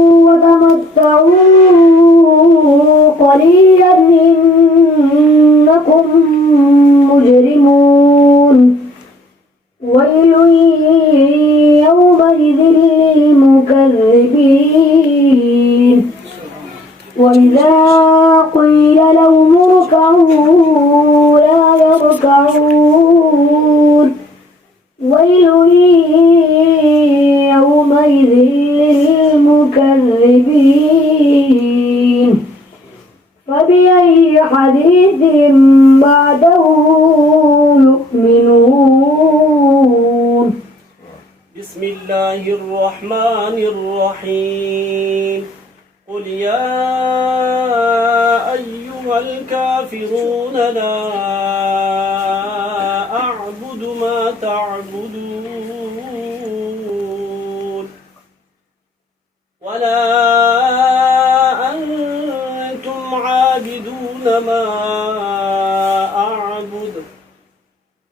وتمتعوا قليلا إنكم مجرمون ويل يومئذ للمكذبين وإذا قيل لهم اركعوا لا يركعون ويل يومئذ للمكذبين فبأي حديث بعده يؤمنون. بسم الله الرحمن الرحيم. قل يا أيها الكافرون لا أعبد ما تعبدون ولا أنتم عابدون ما أعبد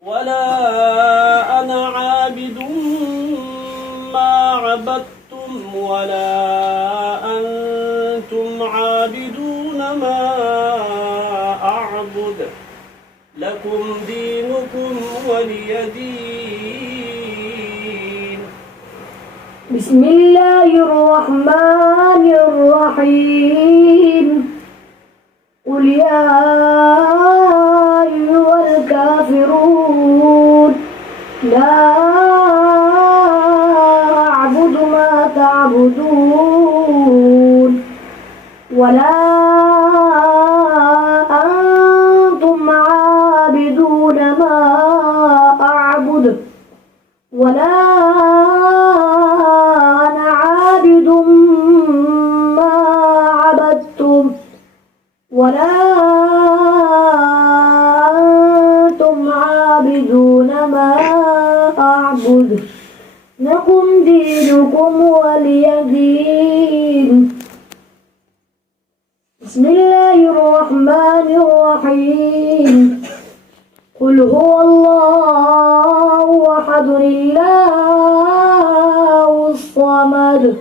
ولا أنا عابد ما عبدتم ولا أنتم عابدون ما أعبد لكم دينكم ولي دين. بسم الله الرحمن الرحيم. قل يا أيها الكافرون لا أعبد ما تعبدون ولا أنتم عابدون ما أعبد ولا أنا عابد ما عبدتم ولا أنتم عابدون ما أعبد لكم دينكم ولي دين. بسم الله الرحمن الرحيم. قل هو الله أحد الله الصمد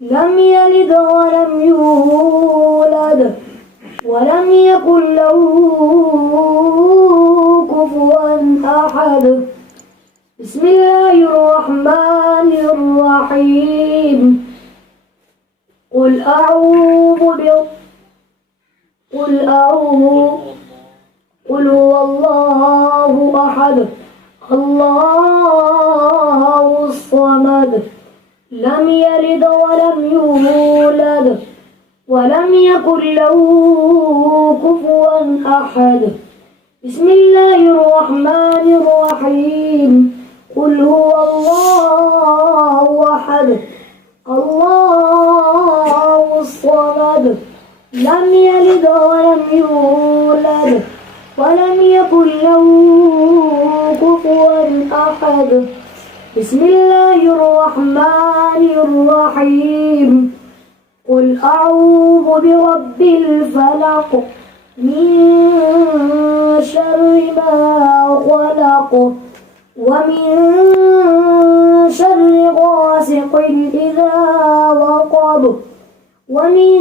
لم يلد ولم يولد ولم يكن له كفوا أحد. بسم الله الرحمن الرحيم. قل هو الله أحد الله الصمد لم يلد ولم يولد ولم يكن له كفوا أحد. بسم الله الرحمن الرحيم. قل هو الله أحد الله الصمد لم يلد ولم يولد ولم يكن له كفوا أحد. بسم الله الرحمن الرحيم. قل أعوذ برب الفلق من شر ما خلق ومن شر غاسق إذا وقب ومن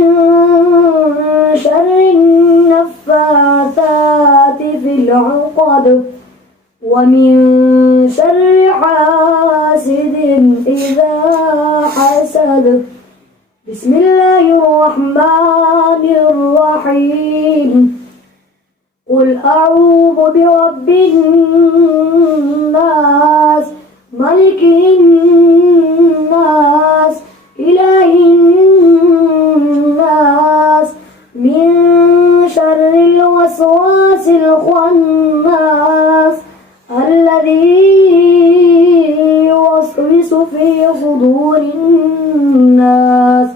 شر النفاثات في العقد ومن شر حاسد إذا حسد. بسم الله الرحمن الرحيم. قل أعوذ برب الناس ملك الناس إله الناس من شر الوسواس الخناس الذي يوسوس في صدور الناس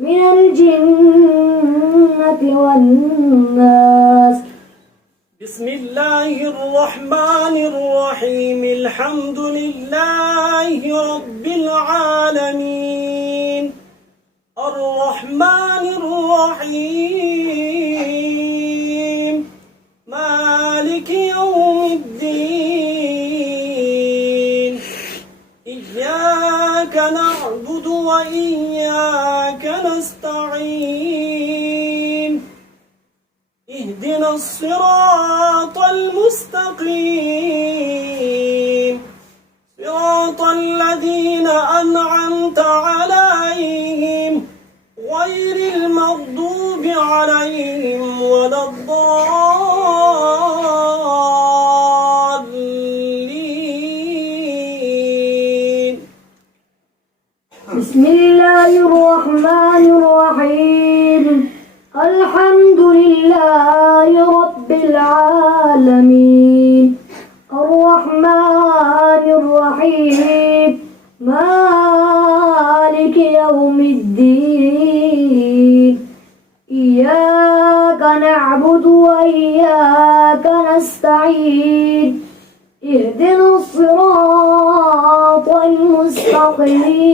من الجنة والناس. بسم الله الرحمن الرحيم. الحمد لله رب العالمين الرحمن الرحيم مالك يوم الدين إياك نعبد وإياك وإياك نستعين اهدنا الصراط المستقيم صراط الذين أنعمت عليهم غير المغضوب عليهم ولا الضالين. بسم الله الرحمن الرحيم. الحمد لله رب العالمين الرحمن الرحيم مالك يوم الدين إياك نعبد وإياك نستعين اهدنا الصراط المستقيم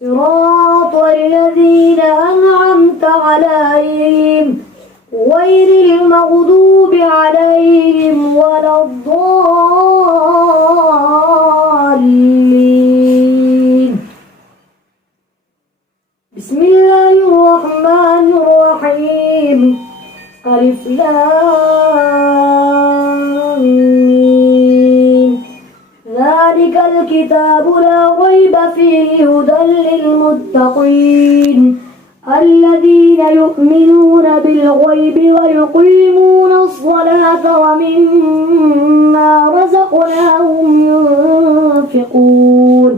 صراط الذين أنعمت عليهم غير المغضوب عليهم ولا الضالين. بسم الله الرحمن الرحيم. ألف لام ميم. ذلك الكتاب لا ريب فيه هدى للمتقين الذين يؤمنون بالغيب ويقيمون الصلاة ومما رزقناهم ينفقون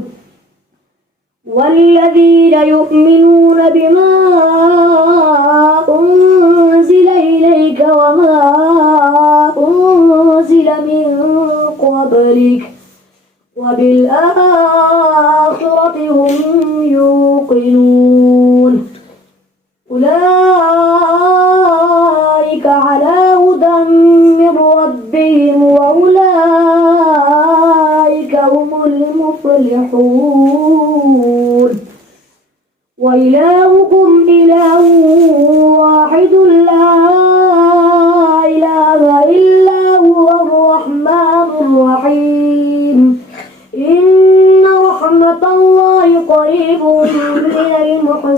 والذين يؤمنون بما أنزل إليك وما أنزل من قبلك وبالآخرة هم يوقنون أولئك على هدى من ربهم وأولئك هم المفلحون. وإلهكم إله واحد لا إله إلا هو الرحمن الرحيم. إن رحمة الله قريب من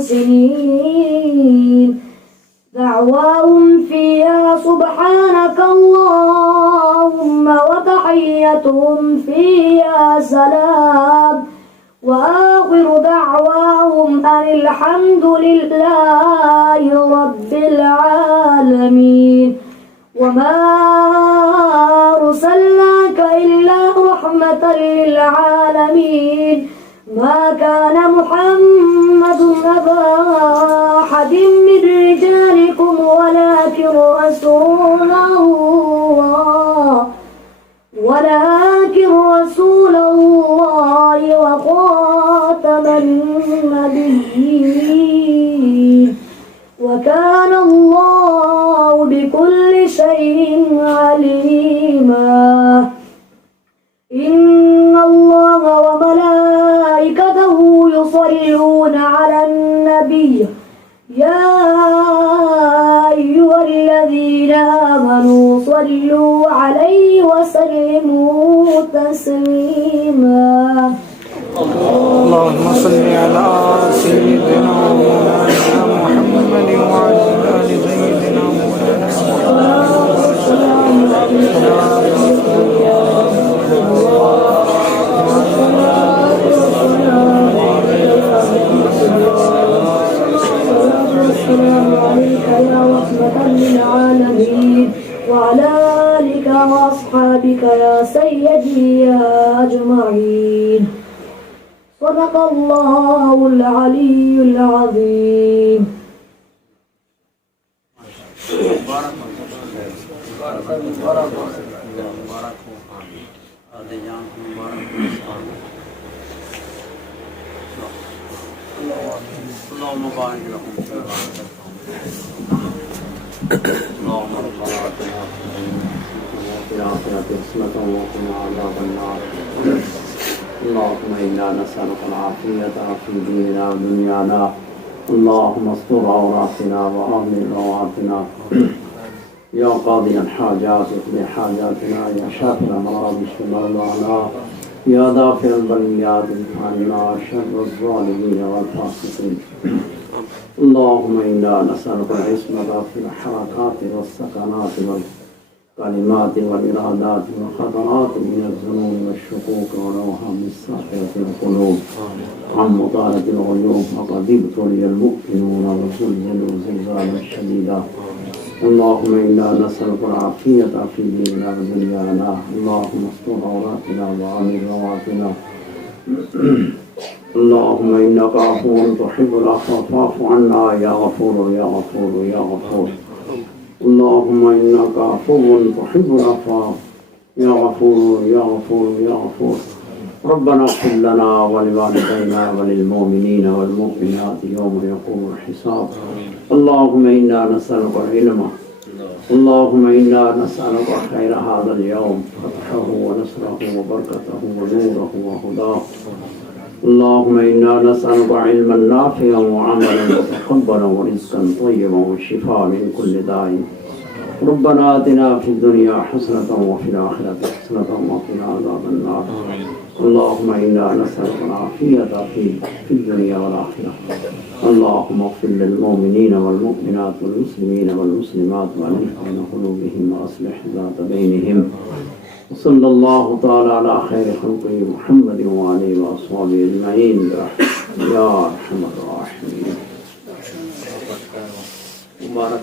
المحسنين. دعواهم فيها سبحانك اللهم وتحيتهم فيها سلام وآخر دعواهم أن الحمد لله رب العالمين. وما أرسلناك إلا رحمة للعالمين. ما كان محمد أبا أحد من رجالكم ولكن رسول الله وخاتم النبيين وكان الله بكل شيء عليما. إن الله وملائكته يصلون على النبي يا أيها الذين آمنوا صلوا عليه وسلموا تسليما. اللهم صل على سيدنا مولانا محمد وعلى آل سيدنا مولانا السلام عليك يا رحمة للعالمين وعلى آلك وأصحابك يا سيدي يا أجمعين. صدق الله العلي العظيم. اللهم بارك لهم اللهم ربنا آتنا في الآخرة حسنة وقنا عذاب النار. اللهم إنا نسألك العافية في ديننا ودنيانا. اللهم استر عوراتنا وآمن روعاتنا. يا قاضي الحاجات اقض حاجاتنا. يا شافي الأمراض اشف مرضانا. يا دافع البليات عنا شر الظالمين والفاسقين اللهم إنا نسألك العصمة في الحركات والسكنات والكلمات والإرادات والخطرات من الذنوب والشكوك والأوهام الساخرة القلوب عن مطالة الغيوب فقد ابتلي المؤمنون وزلزلوا زلزالا شديدا اللهم إنا نسألك العافية في ديننا ودنيانا اللهم استر عوراتنا وآمن رواتنا اللهم إنك عفو تحب العفو فاعف عنا يا غفور يا غفور يا غفور اللهم إنك عفو تحب العفو يا غفور يا غفور يا غفور ربنا اغفر لنا ولوالدينا وللمؤمنين والمؤمنات يوم يقوم الحساب اللهم إنا نسألك العلم اللهم إنا نسألك خير هذا اليوم فتحه ونصره وبركته ونوره وهداه اللهم إنا نسألك علما نافعا وعملا متقبلا ورزقا طيبا والشفاء من كل داء ربنا آتنا في الدنيا حسنة وفي الآخرة حسنة وقنا عذاب النار اللهم إنا نسألك العافية في الدنيا والآخرة اللهم اغفر للمؤمنين والمؤمنات والمسلمين والمسلمات وألف بين قلوبهم وأصلح ذات بينهم وصلى الله تعالى على خير خلقه محمد وآله وأصحابه أجمعين برحمتك يا أرحم الراحمين. مبارك